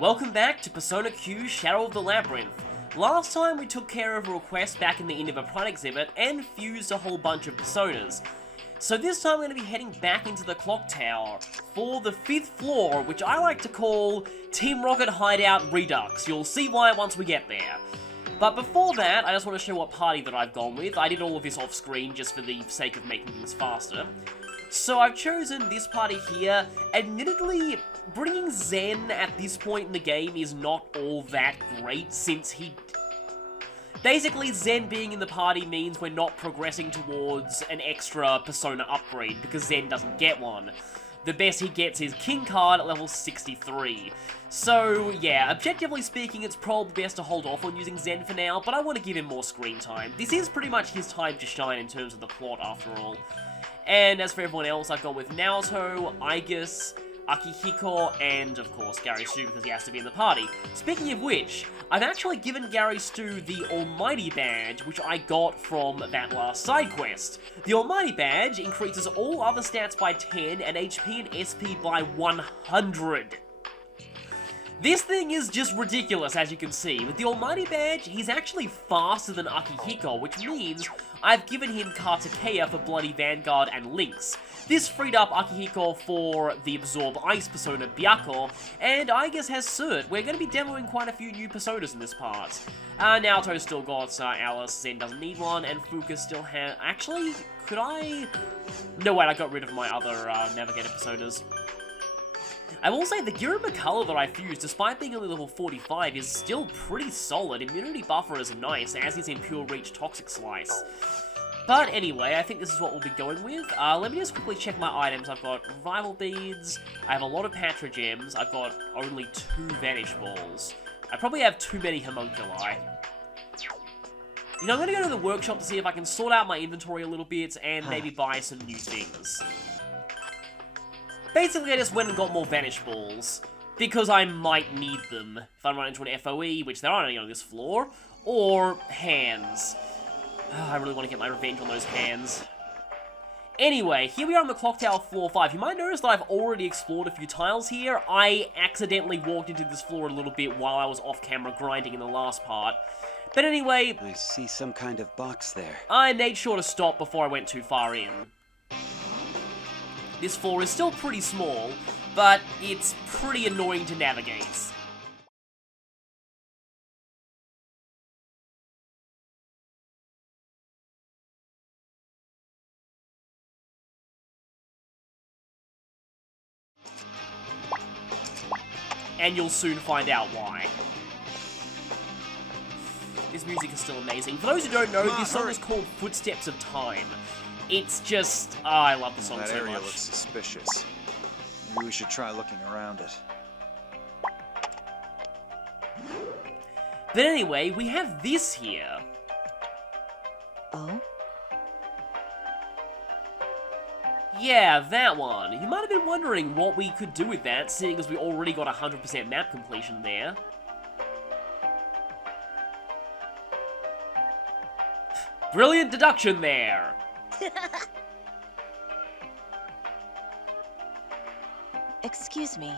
Welcome back to Persona Q Shadow of the Labyrinth. Last time we took care of a request back in the End of a Pride exhibit and fused a whole bunch of personas. So this time we're going to be heading back into the clock tower for the 5th floor, which I like to call Team Rocket Hideout Redux. You'll see why once we get there. But before that, I just want to show what party that I've gone with. I did all of this off screen just for the sake of making things faster. So I've chosen this party here. Admittedly, bringing Zen at this point in the game is not all that great, since basically, Zen being in the party means we're not progressing towards an extra Persona upgrade, because Zen doesn't get one. The best he gets is King Card at level 63. So, yeah, objectively speaking, it's probably best to hold off on using Zen for now, but I want to give him more screen time. This is pretty much his time to shine in terms of the plot, after all. And as for everyone else, I've gone with Naoto, Aigis, Akihiko, and, of course, Gary Stu, because he has to be in the party. Speaking of which, I've actually given Gary Stu the Almighty Badge, which I got from that last side quest. The Almighty Badge increases all other stats by 10 and HP and SP by 100. This thing is just ridiculous, as you can see. With the Almighty Badge, he's actually faster than Akihiko, which means I've given him Kartakeya for Bloody Vanguard and Lynx. This freed up Akihiko for the Absorb Ice persona Byakko, and Aigis has Cert. We're going to be demoing quite a few new personas in this part. Naoto's still got Alice, Zen doesn't need one, and Fuka still has... Actually, could I... No, wait, I got rid of my other Navigator personas. I will say the Giro McCullough that I fused, despite being only level 45, is still pretty solid. Immunity buffer is nice, as is in Pure Reach Toxic Slice. But anyway, I think this is what we'll be going with. Let me just quickly check my items. I've got Revival Beads, I have a lot of Patra Gems, I've got only 2 Vanish Balls. I probably have too many Homunculi. You know, I'm going to go to the workshop to see if I can sort out my inventory a little bit and maybe buy some new things. Basically, I just went and got more Vanish Balls, because I might need them if I run into an FOE, which there aren't any on this floor, or hands. I really want to get my revenge on those hands. Anyway, here we are on the Clock Tower floor 5. You might notice that I've already explored a few tiles here. I accidentally walked into this floor a little bit while I was off camera grinding in the last part. But anyway, I see some kind of box there. I made sure to stop before I went too far in. This floor is still pretty small, but it's pretty annoying to navigate. And you'll soon find out why. This music is still amazing. For those who don't know, this song is called Footsteps of Time. It's just... Oh, I love the song so much. That area looks suspicious. Maybe we should try looking around it. But anyway, we have this here. Oh? Yeah, that one. You might have been wondering what we could do with that, seeing as we already got 100% map completion there. Brilliant deduction there! Excuse me.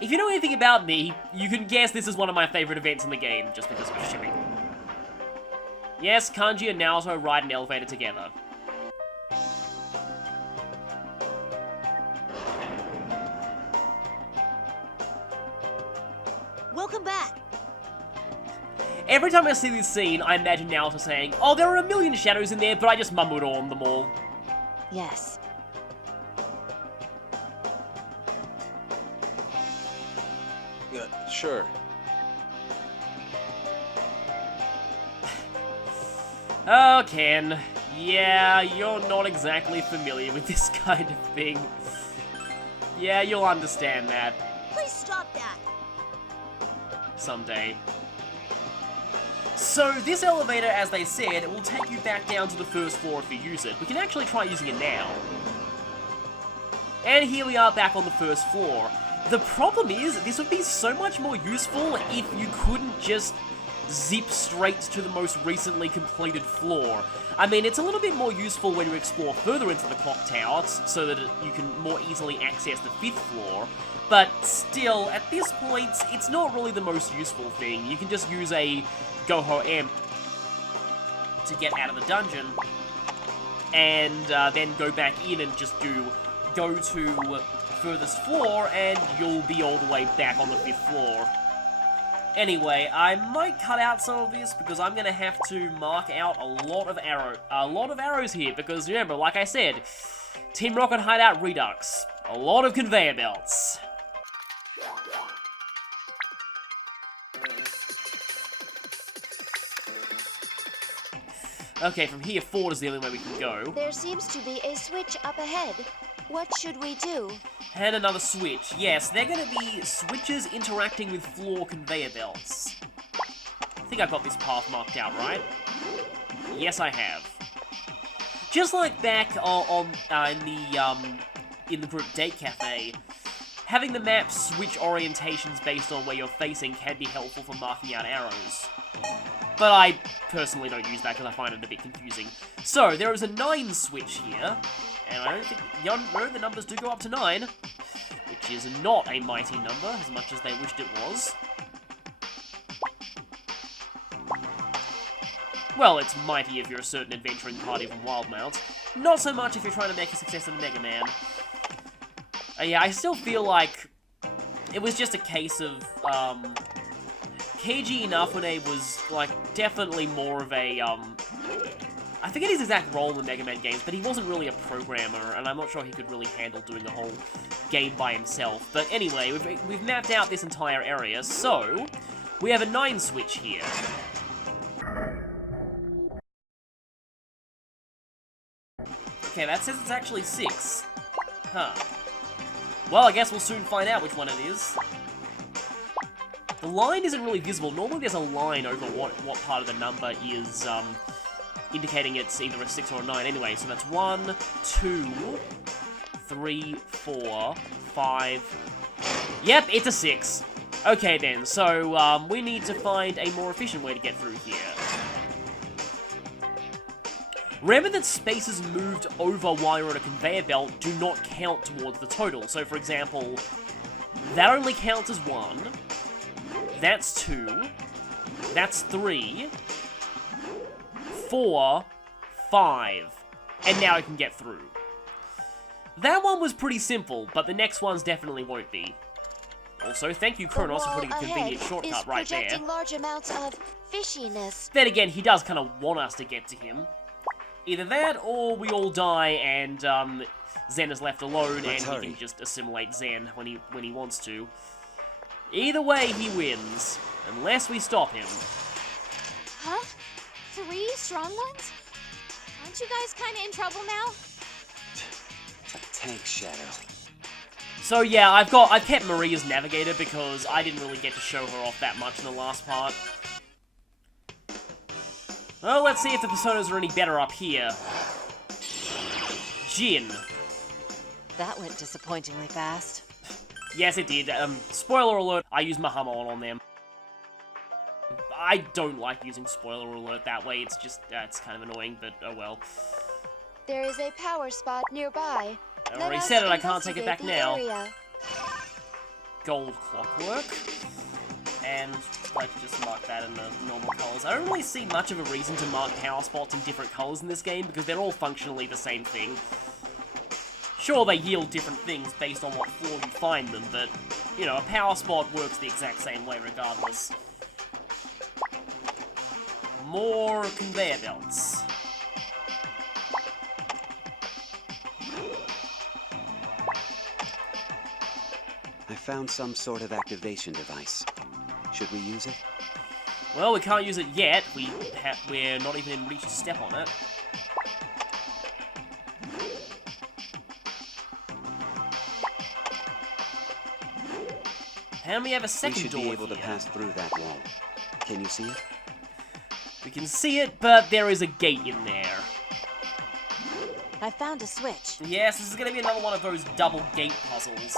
If you know anything about me, you can guess this is one of my favorite events in the game, just because of shipping. Yes, Kanji and Naoto ride an elevator together. Welcome back. Every time I see this scene, I imagine Naoto saying, "Oh, there are a million shadows in there, but I just mumbled on them all." Yes. Yeah, sure. Oh, Ken. Yeah, you're not exactly familiar with this kind of thing. Yeah, you'll understand that. Please stop that. Someday. So, this elevator, as they said, will take you back down to the first floor if you use it. We can actually try using it now. And here we are back on the first floor. The problem is, this would be so much more useful if you couldn't just zip straight to the most recently completed floor. I mean, it's a little bit more useful when you explore further into the clock tower, so that you can more easily access the 5th floor, but still, at this point, it's not really the most useful thing. You can just use a Go-Ho-M to get out of the dungeon, and then go back in and just go to furthest floor, and you'll be all the way back on the 5th floor. Anyway, I might cut out some of this because I'm gonna have to mark out a lot of arrows here, because remember, like I said, Team Rocket Hideout Redux, a lot of conveyor belts. Okay, from here forward is the only way we can go. There seems to be a switch up ahead. What should we do? And another switch. Yes, they're going to be switches interacting with floor conveyor belts. I think I've got this path marked out, right? Yes, I have. Just like back in the group date cafe, having the map switch orientations based on where you're facing can be helpful for marking out arrows. But I personally don't use that because I find it a bit confusing. So, there is a 9 switch here, and I don't think, no, the numbers do go up to 9, which is not a mighty number, as much as they wished it was. Well, it's mighty if you're a certain adventuring party from Wildmount. Not so much if you're trying to make a success of Mega Man. Yeah, I still feel like it was just a case of, Keiji Inafune was, like, definitely more of a, I forget his exact role in the Mega Man games, but he wasn't really a programmer, and I'm not sure he could really handle doing the whole game by himself. But anyway, we've mapped out this entire area, so we have a 9 switch here. Okay, that says it's actually 6. Huh. Well, I guess we'll soon find out which one it is. The line isn't really visible. Normally there's a line over what part of the number is indicating it's either a 6 or a 9. Anyway, so that's 1, 2, 3, 4, 5... Yep, it's a 6. Okay then, so we need to find a more efficient way to get through here. Remember that spaces moved over while you're on a conveyor belt do not count towards the total. So for example, that only counts as 1. That's 2, that's 3, 4, 5, and now I can get through. That one was pretty simple, but the next ones definitely won't be. Also, thank you, Kronos, for putting a convenient shortcut right there. Projecting large amounts of fishiness. Then again, he does kind of want us to get to him. Either that, or we all die and Zen is left alone, and he can just assimilate Zen when he wants to. Either way, he wins, unless we stop him. Huh? 3 strong ones? Aren't you guys kinda in trouble now? A tank shadow. So yeah, I've kept Marie as navigator because I didn't really get to show her off that much in the last part. Well, let's see if the personas are any better up here. Jin. That went disappointingly fast. Yes, it did. Spoiler alert, I used Mahamon on them. I don't like using spoiler alert that way, it's just, it's kind of annoying, but oh well. There is a power spot nearby. I already said it, I can't take it back now. Gold clockwork. And let's just mark that in the normal colors. I don't really see much of a reason to mark power spots in different colors in this game, because they're all functionally the same thing. Sure, they yield different things based on what floor you find them, but, you know, a power spot works the exact same way regardless. More conveyor belts. I found some sort of activation device. Should we use it? Well, we can't use it yet. We're not even in reach to step on it. And we have a second door here. We should be able to pass through that wall. Can you see it? We can see it, but there is a gate in there. I found a switch. Yes, this is going to be another one of those double gate puzzles.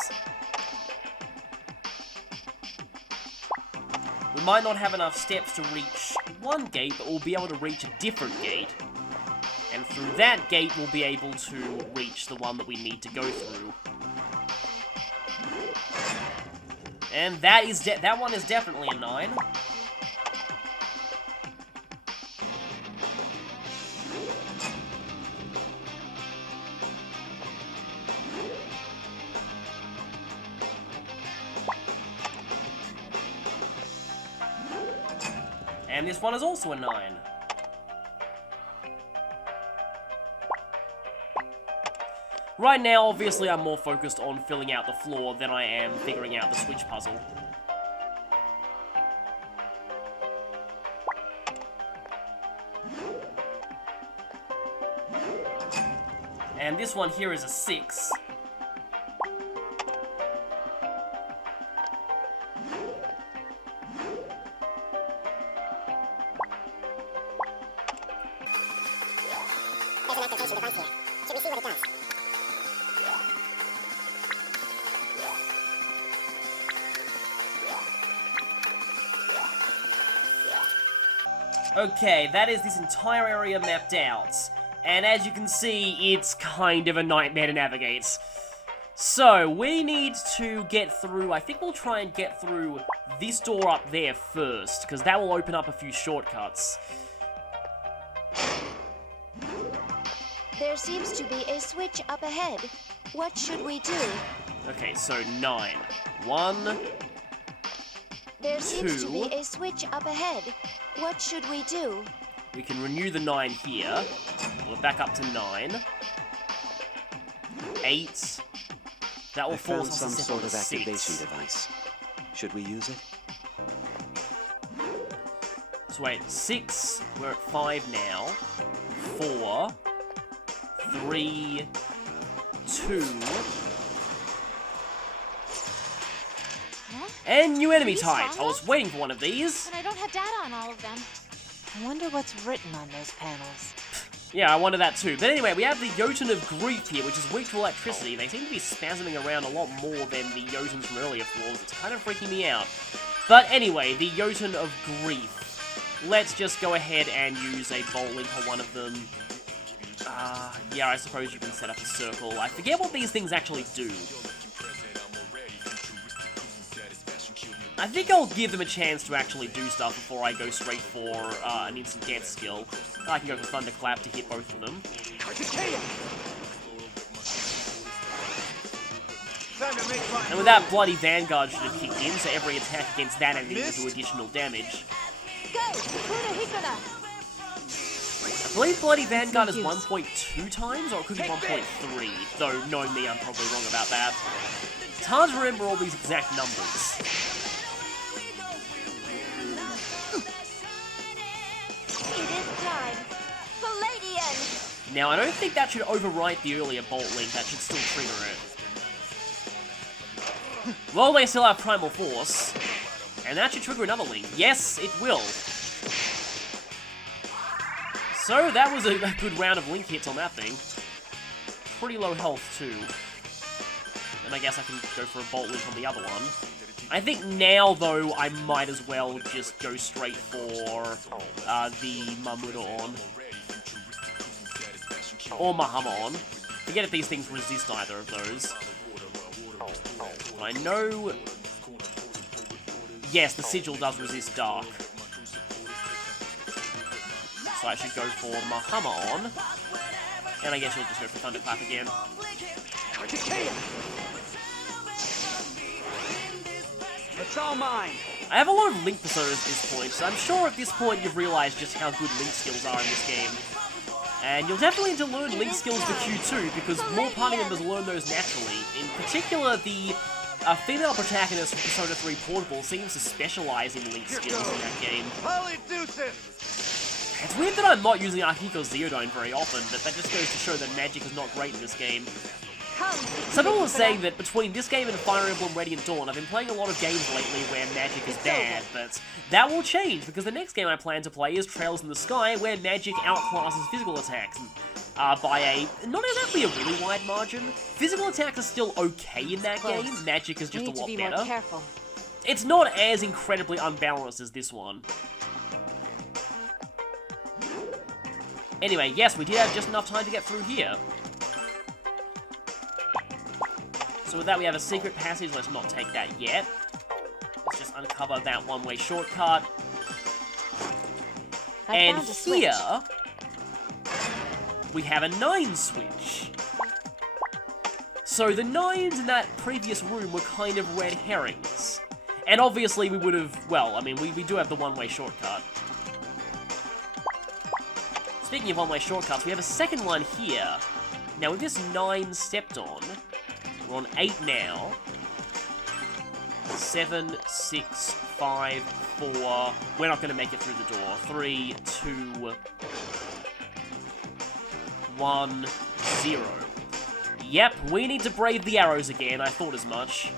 We might not have enough steps to reach one gate, but we'll be able to reach a different gate. And through that gate, we'll be able to reach the one that we need to go through. And that one is definitely a 9. And this one is also a 9. Right now, obviously, I'm more focused on filling out the floor than I am figuring out the switch puzzle. And this one here is a 6. There's an activation device here. Should we see what it does? Okay, that is this entire area mapped out. And as you can see, it's kind of a nightmare to navigate. So, we need to get through, I think we'll try and get through this door up there first, because that will open up a few shortcuts. There seems to be a switch up ahead. What should we do? Okay, so 9. 1, There seems to 2. be a switch up ahead. What should we do? We can renew the 9 here. We're back up to 9. 8. That will I force found us some to step sort on of activation 6. device. Should we use it? So wait, 6. We're at 5 now. 4. 3. 2. Huh? And new enemy These type. strong I was ones? waiting for one of these. And I don't have data on all of them. I wonder what's written on those panels. Yeah, I wonder that too. But anyway, we have the Jotun of Grief here, which is weak to electricity. They seem to be spasming around a lot more than the Jotuns from earlier floors. It's kind of freaking me out. But anyway, the Jotun of Grief. Let's just go ahead and use a bolt link on one of them. Yeah, I suppose you can set up a circle. I forget what these things actually do. I think I'll give them a chance to actually do stuff before I go straight for an instant death skill. I can go for Thunderclap to hit both of them. And with that, Bloody Vanguard should have kicked in, so every attack against that enemy will do additional damage. Go! Hikuna Hikuna! I believe Bloody Vanguard is 1.2 times, or it could be 1.3, though knowing me, I'm probably wrong about that. It's hard to remember all these exact numbers. It is time. Palladian! Now, I don't think that should overwrite the earlier Bolt Link, that should still trigger it. Well, they still have Primal Force, and that should trigger another Link. Yes, it will. So, that was a good round of Link hits on that thing. Pretty low health, too. And I guess I can go for a Bolt Link on the other one. I think now, though, I might as well just go straight for the Mamuda-on. Or Mahama-on. Forget if these things resist either of those. I know... Yes, the Sigil does resist Dark. So I should go for Mahama-on. And I guess you'll just go for Thunderclap again. It's all mine. I have a lot of Link personas at this point, so I'm sure at this point you've realized just how good Link skills are in this game. And you'll definitely need to learn Link skills for Q2, because more party members learn those naturally. In particular, the female protagonist from Persona 3 Portable seems to specialize in Link skills in that game. It's weird that I'm not using Archiko's Zeodine very often, but that just goes to show that magic is not great in this game. Some people are saying that between this game and Fire Emblem Radiant Dawn, I've been playing a lot of games lately where magic is bad, but that will change, because the next game I plan to play is Trails in the Sky, where magic outclasses physical attacks by a, not exactly a really wide margin. Physical attacks are still okay in that game, magic is just a lot Need to be better. more careful. it's not as incredibly unbalanced as this one. Anyway, yes, we did have just enough time to get through here. So with that, we have a secret passage. Let's not take that yet. Let's just uncover that one-way shortcut. And here, we have a 9 switch. So the 9s in that previous room were kind of red herrings. And obviously we would have, well, I mean, we do have the one-way shortcut. Speaking of one-way shortcuts, we have a second one here. Now with this 9 stepped on, we're on 8 now. 7, 6, 5, 4. We're not going to make it through the door. 3, 2, 1, 0. Yep, we need to brave the arrows again. I thought as much.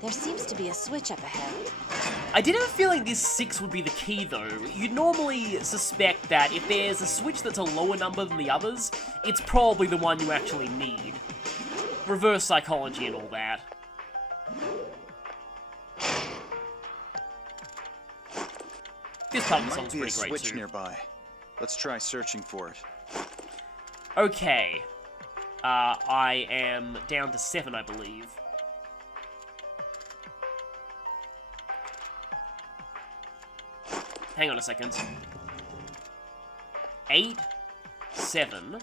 There seems to be a switch up ahead. I did have a feeling this 6 would be the key, though. You'd normally suspect that if there's a switch that's a lower number than the others, it's probably the one you actually need. Reverse psychology and all that. This part of the song's Might be a pretty great, switch too. nearby. Let's try searching for it. Okay. I am down to 7, I believe. Hang on a second. 8, 7,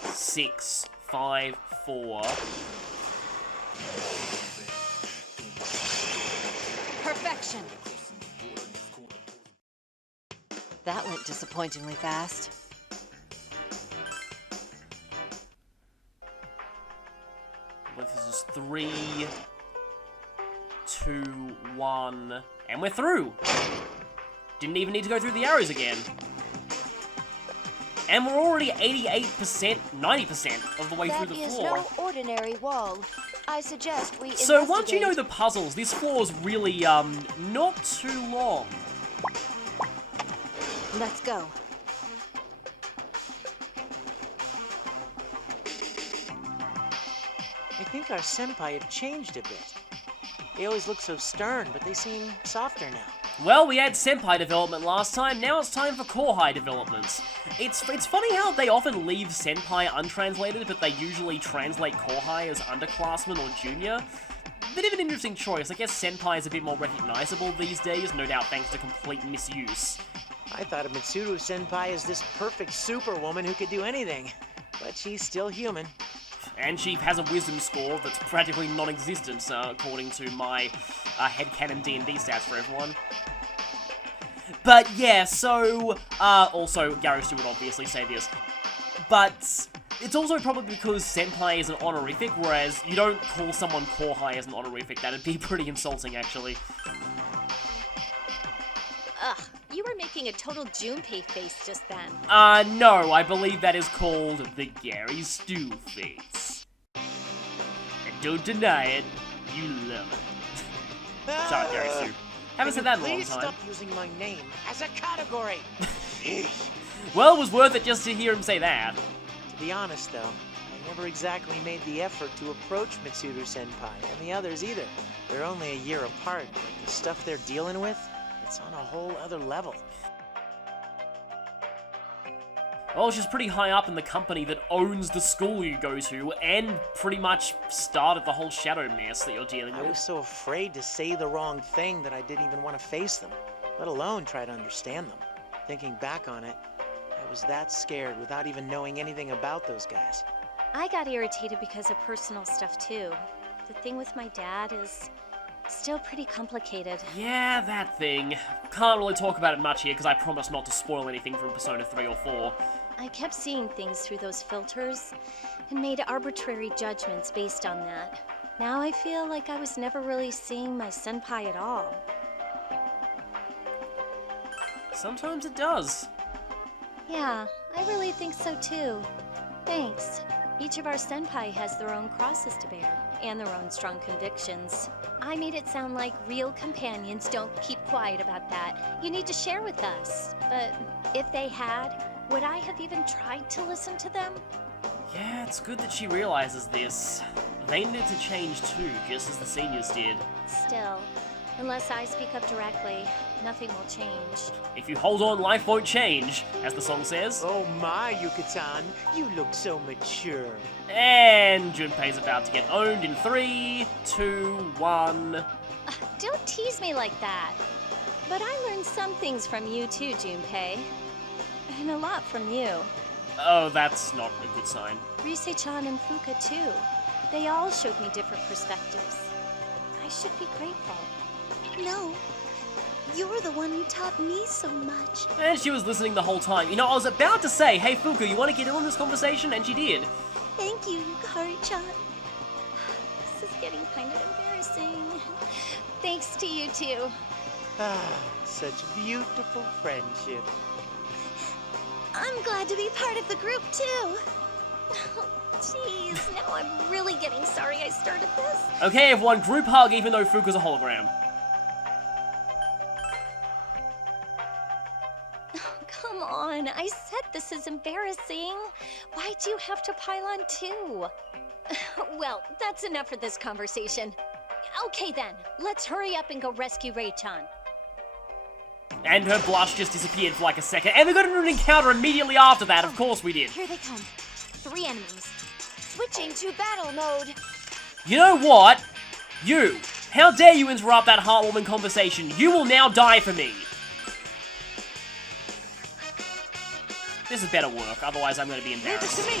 6, 5, 4. Perfection! That went disappointingly fast. Well, this is 3, 2, 1, and we're through! Didn't even need to go through the arrows again. And we're already 88%, 90% of the way through the floor. That is no ordinary wall. I suggest we So once you know investigate. the puzzles, this floor is really, not too long. Let's go. I think our senpai have changed a bit. They always look so stern, but they seem softer now. Well, we had Senpai development last time, now it's time for Kohai developments. It's funny how they often leave Senpai untranslated, but they usually translate Kohai as underclassmen or junior. Bit of an interesting choice. I guess Senpai is a bit more recognizable these days, no doubt thanks to complete misuse. I thought of Mitsuru senpai as this perfect superwoman who could do anything, but she's still human. And she has a wisdom score that's practically non-existent, according to my headcanon D&D stats for everyone. But yeah, so, also, Garrostu would obviously say this, but it's also probably because Senpai is an honorific, whereas you don't call someone Kohai as an honorific. That'd be pretty insulting, actually. Ugh, you were making a total Junpei face just then. No, I believe that is called the Gary Stew face. And don't deny it, you love it. Sorry, Gary Stew. Haven't said that in a long Please time. stop using my name as a category. Well, it was worth it just to hear him say that. To be honest, though, I never exactly made the effort to approach Mitsuru senpai and the others either. They're only a year apart, but the stuff they're dealing with, it's on a whole other level. Well, she's pretty high up in the company that owns the school you go to, and pretty much started the whole shadow mess that you're dealing I was with. so afraid to say the wrong thing that I didn't even want to face them, let alone try to understand them. Thinking back on it, I was that scared without even knowing anything about those guys. I got irritated because of personal stuff too. The thing with my dad is still pretty complicated. Yeah, that thing. Can't really talk about it much here because I promise not to spoil anything from Persona 3 or 4. I kept seeing things through those filters and made arbitrary judgments based on that. Now I feel like I was never really seeing my senpai at all. Sometimes it does. Yeah, I really think so too. Thanks. Each of our senpai has their own crosses to bear, and their own strong convictions. I made it sound like real companions don't keep quiet about that. You need to share with us. But if they had, would I have even tried to listen to them? Yeah, it's good that she realizes this. They needed to change too, just as the seniors did. Still, unless I speak up directly, nothing will change. If you hold on, life won't change, as the song says. Oh my, Yuka-tan, you look so mature. And Junpei's about to get owned in 3, 2, 1. Don't tease me like that. But I learned some things from you too, Junpei. And a lot from you. Oh, that's not a good sign. Rise-chan and Fuka too. They all showed me different perspectives. I should be grateful. No. You're the one who taught me so much. And she was listening the whole time. You know, I was about to say, hey Fuka, you want to get in on this conversation? And she did. Thank you, Yukari-chan. This is getting kind of embarrassing. Thanks to you too. Ah, such beautiful friendship. I'm glad to be part of the group too. Jeez, now I'm really getting sorry I started this. Okay, everyone, group hug even though Fuka's a hologram. Come on, I said this is embarrassing. Why do you have to pile on too? Well, that's enough for this conversation. Okay then, let's hurry up and go rescue Ray-chan. And her blush just disappeared for like a second. And we got into an encounter immediately after that, of course we did. Here they come. 3 enemies. Switching to battle mode. You know what? You! How dare you interrupt that heartwarming conversation? You will now die for me! This had better work, otherwise I'm gonna be Leave it embarrassed. to me.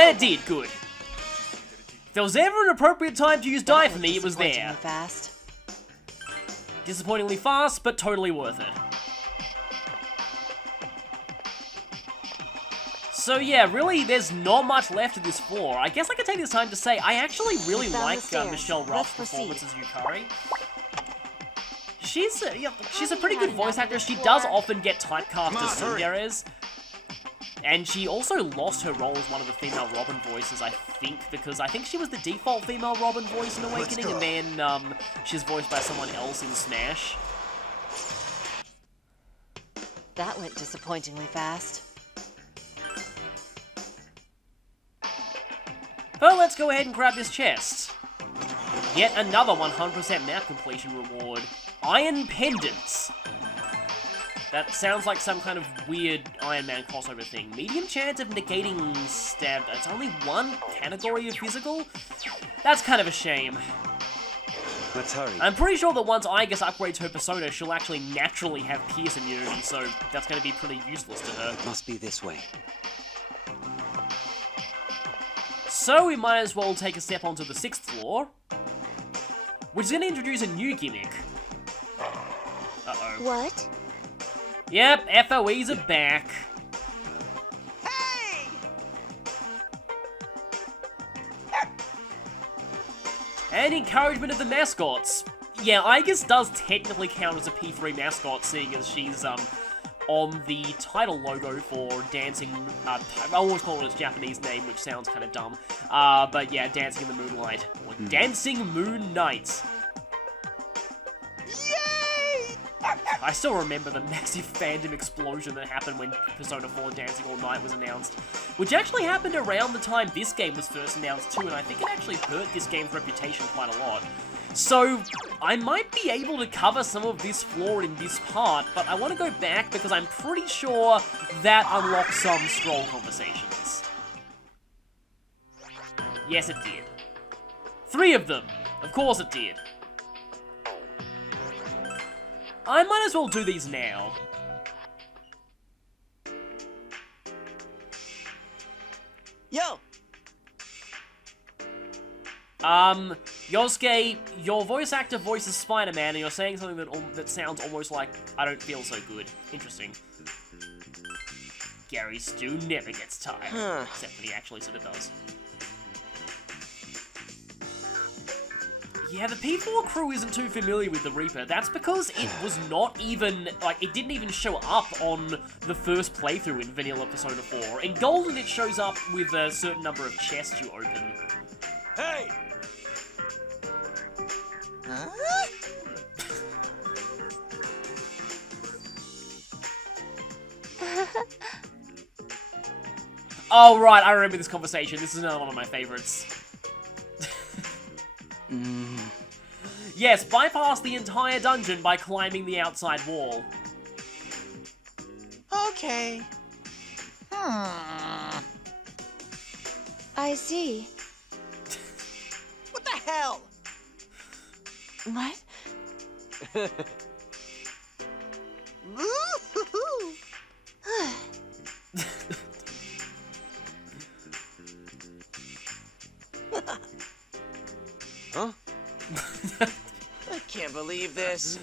And it did, good. If there was ever an appropriate time to use die for me, it was Disappointingly there. Fast. Disappointingly fast, but totally worth it. So yeah, really, there's not much left of this floor. I guess I could take this time to say, I actually really Found the like stairs. Michelle Ruff's Let's performance proceed. as Yukari. She's a pretty had good voice enough of actress. this She does floor. often get typecast as Sunyares. And she also lost her role as one of the female Robin voices, I think, because I think she was the default female Robin voice in Awakening, and then she's voiced by someone else in Smash. That went disappointingly fast. But let's go ahead and grab this chest. Yet another 100% map completion reward. Iron Pendants. That sounds like some kind of weird Iron Man crossover thing. Medium chance of negating stab. It's only one category of physical? That's kind of a shame. Let's hurry. I'm pretty sure that once Aigis upgrades her persona, she'll actually naturally have pierce immunity, so that's going to be pretty useless to her. Must be this way. So we might as well take a step onto the 6th floor, which is going to introduce a new gimmick. Uh-oh. What? Yep, FOEs are back. Hey! And encouragement of the mascots. Yeah, Aigis does technically count as a P3 mascot, seeing as she's, on the title logo for Dancing, I always call it its Japanese name, which sounds kind of dumb. But yeah, Dancing in the Moonlight, or Dancing Moon Night. Yay! I still remember the massive fandom explosion that happened when Persona 4 Dancing All Night was announced, which actually happened around the time this game was first announced too, and I think it actually hurt this game's reputation quite a lot. So, I might be able to cover some of this floor in this part, but I want to go back because I'm pretty sure that unlocks some Stroll conversations. Yes, it did. 3 of them. Of course it did. I might as well do these now. Yo! Yosuke, your voice actor voices Spider-Man, and you're saying something that sounds almost like I don't feel so good. Interesting. Gary Stu never gets tired. Huh. Except that he actually sort of does. Yeah, the P4 crew isn't too familiar with the Reaper. That's because it was not even, like, it didn't even show up on the first playthrough in Vanilla Persona 4. In Golden, it shows up with a certain number of chests you open. Hey! Huh? Oh, right, I remember this conversation. This is another one of my favorites. Yes, bypass the entire dungeon by climbing the outside wall. Okay. I see. What the hell? What? Huh? I can't believe this.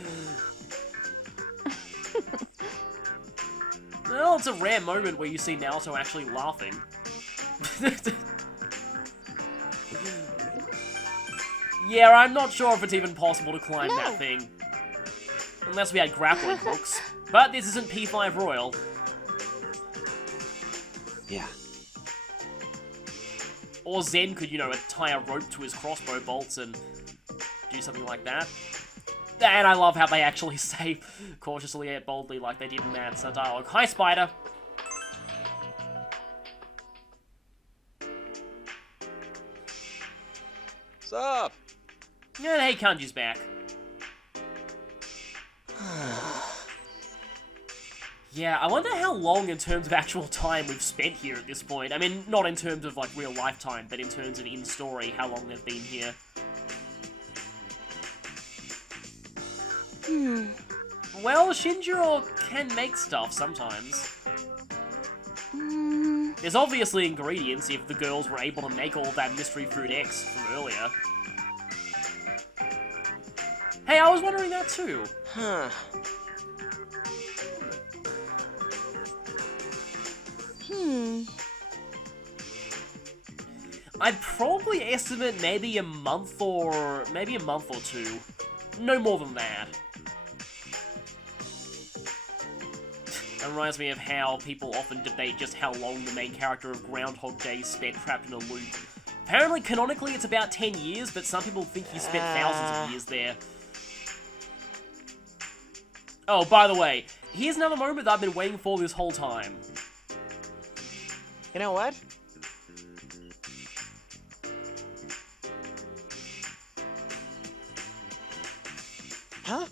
Well, it's a rare moment where you see Naoto actually laughing. Yeah, I'm not sure if it's even possible to climb that thing. Unless we had grappling hooks. But this isn't P5 Royal. Yeah. Or Zen could, you know, tie a rope to his crossbow bolts and do something like that. And I love how they actually say cautiously yet boldly like they did in that dialogue. Hi, Spider! What's up? And hey, Kanji's back. Yeah, I wonder how long in terms of actual time we've spent here at this point. I mean, not in terms of, like, real lifetime, but in terms of in-story, how long they've been here. Well, Shinjiro can make stuff sometimes. There's obviously ingredients if the girls were able to make all that Mystery Fruit X from earlier. Hey, I was wondering that too. Huh. I'd probably estimate maybe a month or two. No more than that. That reminds me of how people often debate just how long the main character of Groundhog Day spent trapped in a loop. Apparently, canonically, it's about 10 years, but some people think he spent thousands of years there. Oh, by the way, here's another moment that I've been waiting for this whole time. You know what? Huh?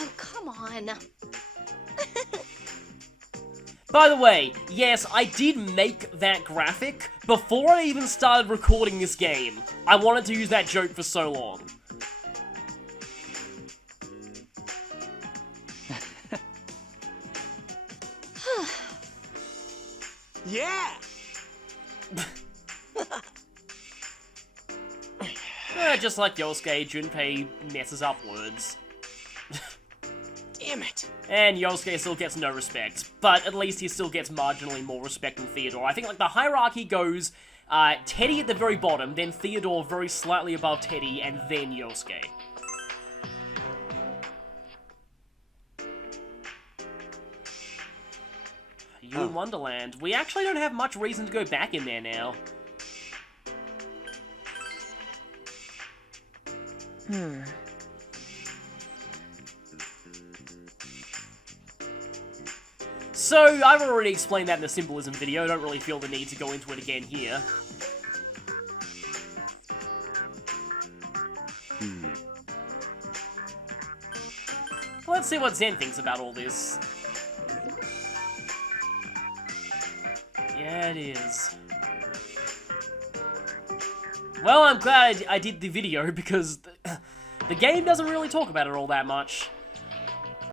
Oh, come on. By the way, yes, I did make that graphic before I even started recording this game. I wanted to use that joke for so long. Yeah! Just like Yosuke, Junpei messes up words. Damn it. And Yosuke still gets no respect, but at least he still gets marginally more respect than Theodore. I think like the hierarchy goes Teddy at the very bottom, then Theodore very slightly above Teddy, and then Yosuke. You in Wonderland. We actually don't have much reason to go back in there now. So, I've already explained that in the symbolism video, don't really feel the need to go into it again here. Let's see what Zen thinks about all this. Yeah, it is. Well, I'm glad I did the video, because the game doesn't really talk about it all that much.